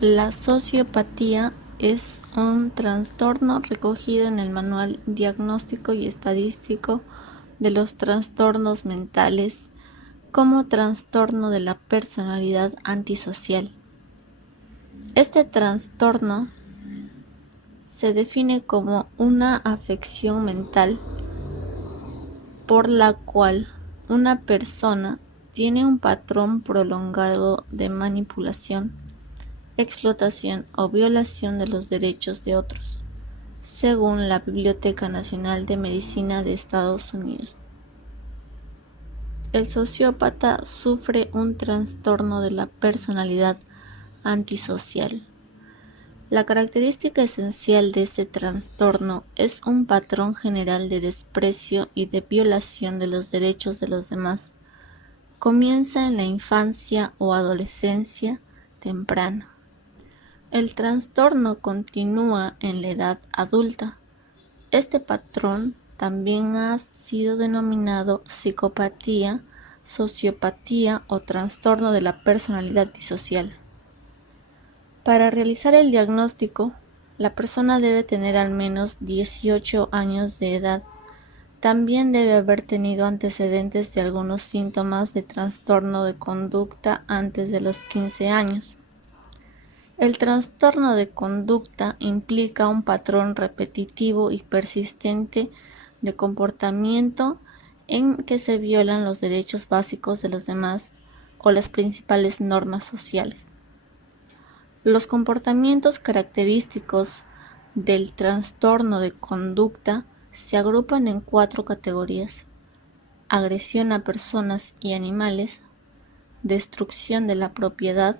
La sociopatía es un trastorno recogido en el Manual Diagnóstico y Estadístico de los Trastornos Mentales como trastorno de la personalidad antisocial. Este trastorno se define como una afección mental por la cual una persona tiene un patrón prolongado de manipulación, explotación o violación de los derechos de otros, según la Biblioteca Nacional de Medicina de Estados Unidos. El sociópata sufre un trastorno de la personalidad antisocial. La característica esencial de este trastorno es un patrón general de desprecio y de violación de los derechos de los demás. Comienza en la infancia o adolescencia temprana. El trastorno continúa en la edad adulta. Este patrón también ha sido denominado psicopatía, sociopatía o trastorno de la personalidad disocial. Para realizar el diagnóstico, la persona debe tener al menos 18 años de edad. También debe haber tenido antecedentes de algunos síntomas de trastorno de conducta antes de los 15 años. El trastorno de conducta implica un patrón repetitivo y persistente de comportamiento en que se violan los derechos básicos de los demás o las principales normas sociales. Los comportamientos característicos del trastorno de conducta se agrupan en 4 categorías: agresión a personas y animales, destrucción de la propiedad,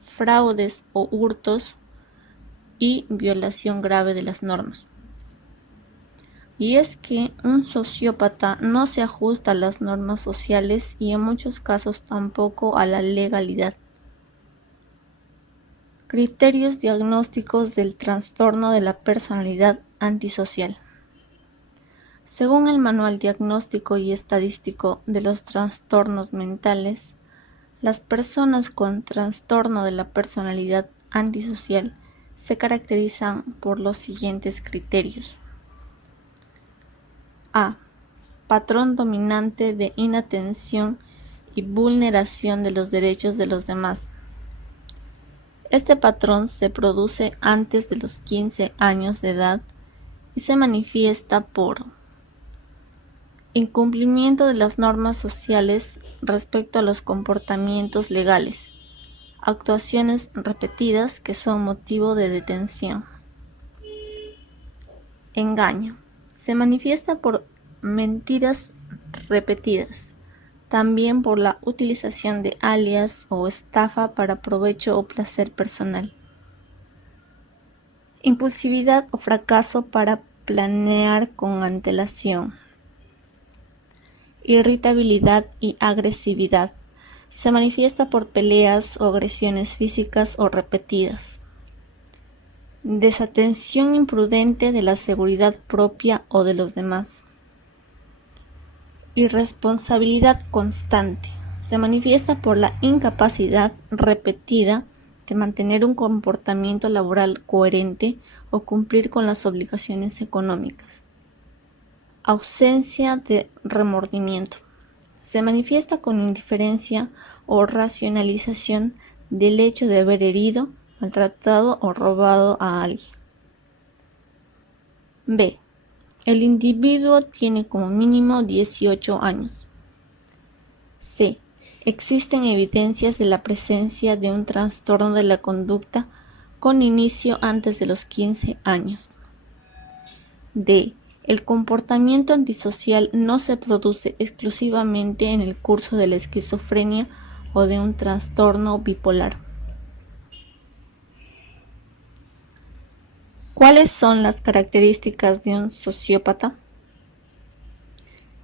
fraudes o hurtos y violación grave de las normas. Y es que un sociópata no se ajusta a las normas sociales y en muchos casos tampoco a la legalidad. Criterios diagnósticos del trastorno de la personalidad antisocial. Según el Manual Diagnóstico y Estadístico de los Trastornos Mentales, las personas con trastorno de la personalidad antisocial se caracterizan por los siguientes criterios. A. Patrón dominante de inatención y vulneración de los derechos de los demás. Este patrón se produce antes de los 15 años de edad y se manifiesta por incumplimiento de las normas sociales respecto a los comportamientos legales, actuaciones repetidas que son motivo de detención. Engaño. Se manifiesta por mentiras repetidas, también por la utilización de alias o estafa para provecho o placer personal. Impulsividad o fracaso para planear con antelación. Irritabilidad y agresividad. Se manifiesta por peleas o agresiones físicas o repetidas. Desatención imprudente de la seguridad propia o de los demás. Irresponsabilidad constante. Se manifiesta por la incapacidad repetida de mantener un comportamiento laboral coherente o cumplir con las obligaciones económicas. Ausencia de remordimiento. Se manifiesta con indiferencia o racionalización del hecho de haber herido, maltratado o robado a alguien. B. El individuo tiene como mínimo 18 años. C. Existen evidencias de la presencia de un trastorno de la conducta con inicio antes de los 15 años. D. El comportamiento antisocial no se produce exclusivamente en el curso de la esquizofrenia o de un trastorno bipolar. ¿Cuáles son las características de un sociópata?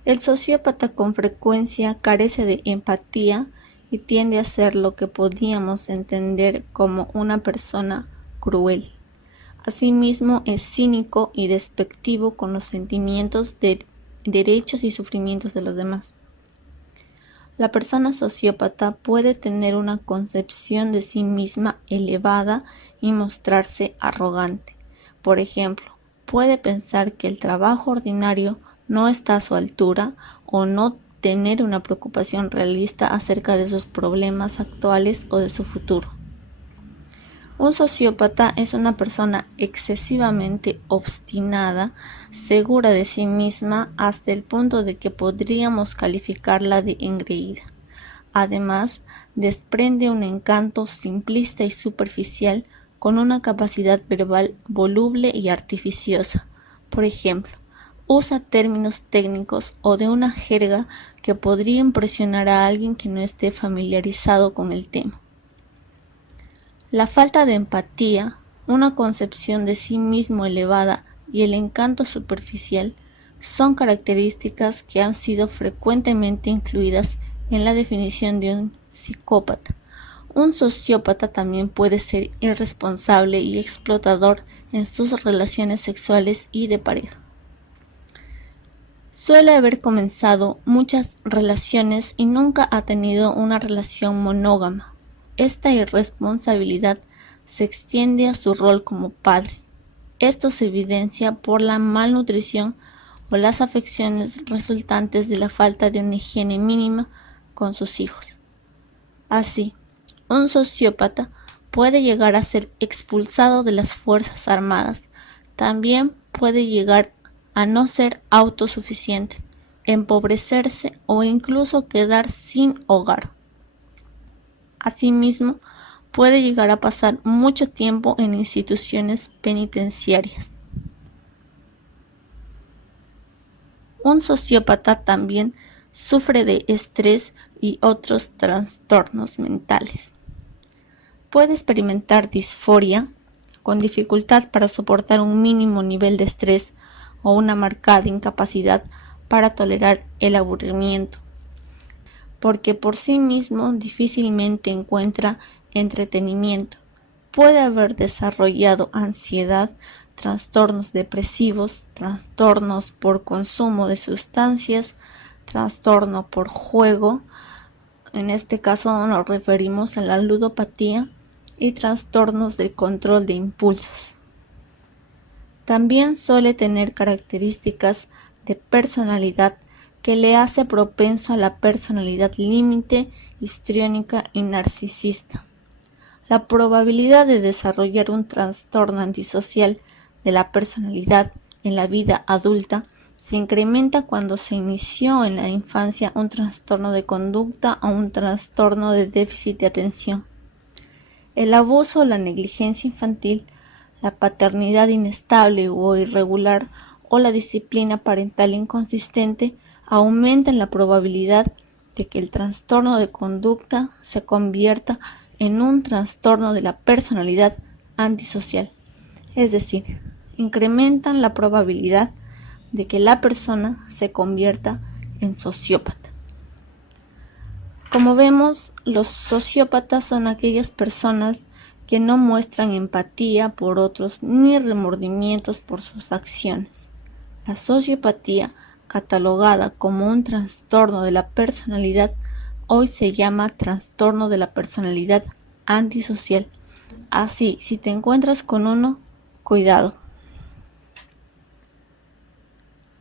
El sociópata con frecuencia carece de empatía y tiende a ser lo que podríamos entender como una persona cruel. Asimismo, es cínico y despectivo con los sentimientos, derechos y sufrimientos de los demás. La persona sociópata puede tener una concepción de sí misma elevada y mostrarse arrogante. Por ejemplo, puede pensar que el trabajo ordinario no está a su altura o no tener una preocupación realista acerca de sus problemas actuales o de su futuro. Un sociópata es una persona excesivamente obstinada, segura de sí misma hasta el punto de que podríamos calificarla de engreída. Además, desprende un encanto simplista y superficial con una capacidad verbal voluble y artificiosa. Por ejemplo, usa términos técnicos o de una jerga que podría impresionar a alguien que no esté familiarizado con el tema. La falta de empatía, una concepción de sí mismo elevada y el encanto superficial son características que han sido frecuentemente incluidas en la definición de un psicópata. Un sociópata también puede ser irresponsable y explotador en sus relaciones sexuales y de pareja. Suele haber comenzado muchas relaciones y nunca ha tenido una relación monógama. Esta irresponsabilidad se extiende a su rol como padre. Esto se evidencia por la malnutrición o las afecciones resultantes de la falta de una higiene mínima con sus hijos. Así, un sociópata puede llegar a ser expulsado de las Fuerzas Armadas. También puede llegar a no ser autosuficiente, empobrecerse o incluso quedar sin hogar. Asimismo, puede llegar a pasar mucho tiempo en instituciones penitenciarias. Un sociópata también sufre de estrés y otros trastornos mentales. Puede experimentar disforia, con dificultad para soportar un mínimo nivel de estrés o una marcada incapacidad para tolerar el aburrimiento, porque por sí mismo difícilmente encuentra entretenimiento. Puede haber desarrollado ansiedad, trastornos depresivos, trastornos por consumo de sustancias, trastorno por juego, en este caso nos referimos a la ludopatía, y trastornos de control de impulsos. También suele tener características de personalidad que le hace propenso a la personalidad límite, histriónica y narcisista. La probabilidad de desarrollar un trastorno antisocial de la personalidad en la vida adulta se incrementa cuando se inició en la infancia un trastorno de conducta o un trastorno de déficit de atención. El abuso o la negligencia infantil, la paternidad inestable o irregular o la disciplina parental inconsistente aumentan la probabilidad de que el trastorno de conducta se convierta en un trastorno de la personalidad antisocial, es decir, incrementan la probabilidad de que la persona se convierta en sociópata. Como vemos, los sociópatas son aquellas personas que no muestran empatía por otros ni remordimientos por sus acciones. La sociopatía, catalogada como un trastorno de la personalidad, hoy se llama trastorno de la personalidad antisocial. Así, si te encuentras con uno, cuidado.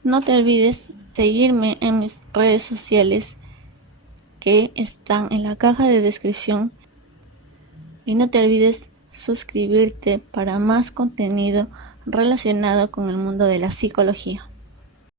No te olvides seguirme en mis redes sociales que están en la caja de descripción y no te olvides suscribirte para más contenido relacionado con el mundo de la psicología.